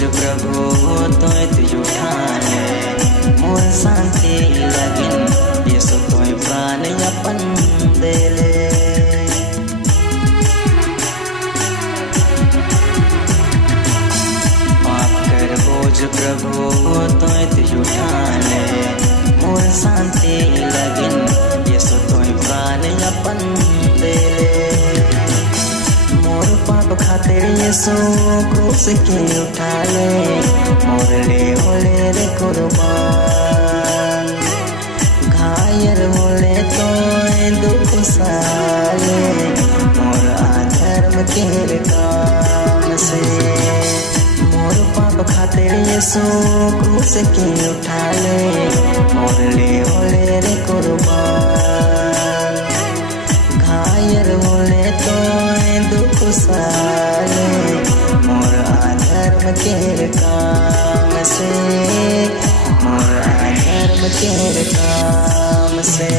बोझ प्रभु तोय तुझ उठाले मोर शांति लगिन यीशु तोय प्राण अपन देले। पाप कर बोझ प्रभु तोय तुझ उठाले मोर शांति लगिन यीशु तोय प्राण अपन देले। मोर पाप खातिर यीशु क्रूस के उठाले मोर ले होले रे कुर्बान। घायल होले तो दुख साले मोर अधर्म के काम से। मोर पाप खातिर यीशु क्रूस के उठाले मोर ले होले रे कुर्बान। घायल होले तो दुख साले मोर अधर्म के काम से मोर अधर्म के काम से।